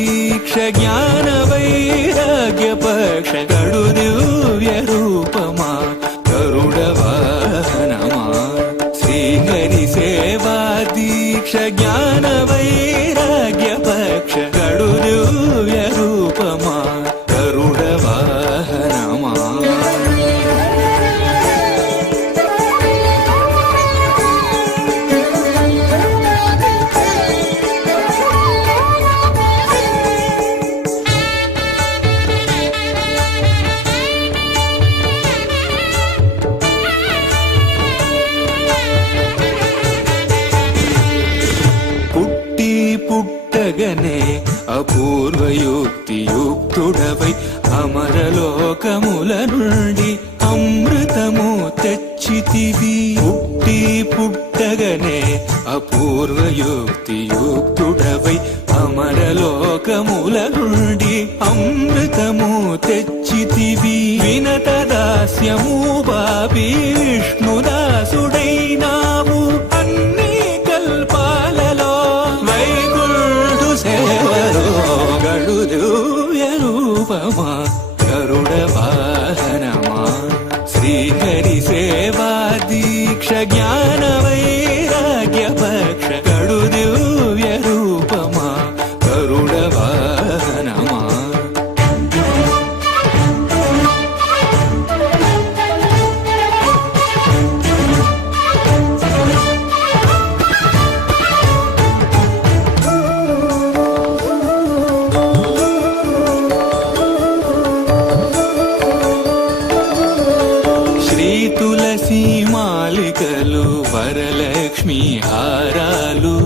దీక్ష జ్ఞాన వైరాగ్య పక్ష గడు దివ్య రూపమా గరుడ వాహనమా శ్రీహరి సేవా దీక్ష జ్ఞాన వైరాగ్య పక్ష గడు దివ్య రూపమా గరుడ వాహనమా పుట్టగనే అపూర్వయుక్తియుక్తుడవై అమరలోకముల నుండి అమృతము తెచ్చితివి పుట్టగనే అపూర్వయుక్తియుక్తుడవై అమరలోకముల నుండి అమృతము తెచ్చితివి వినత దాస్యము బాబి విష్ణుదాసుడైనావు అన్ని కల్పాలలో గడు దివ్య రూపమా గరుడ వాహనమా శ్రీహరి సేవా దీక్ష జ్ఞాన వైరాగ్య పక్ష గడు దివ్య రూపమా గరుడ వాహనమా తులసి మాలికలు వరలక్ష్మి హారాలు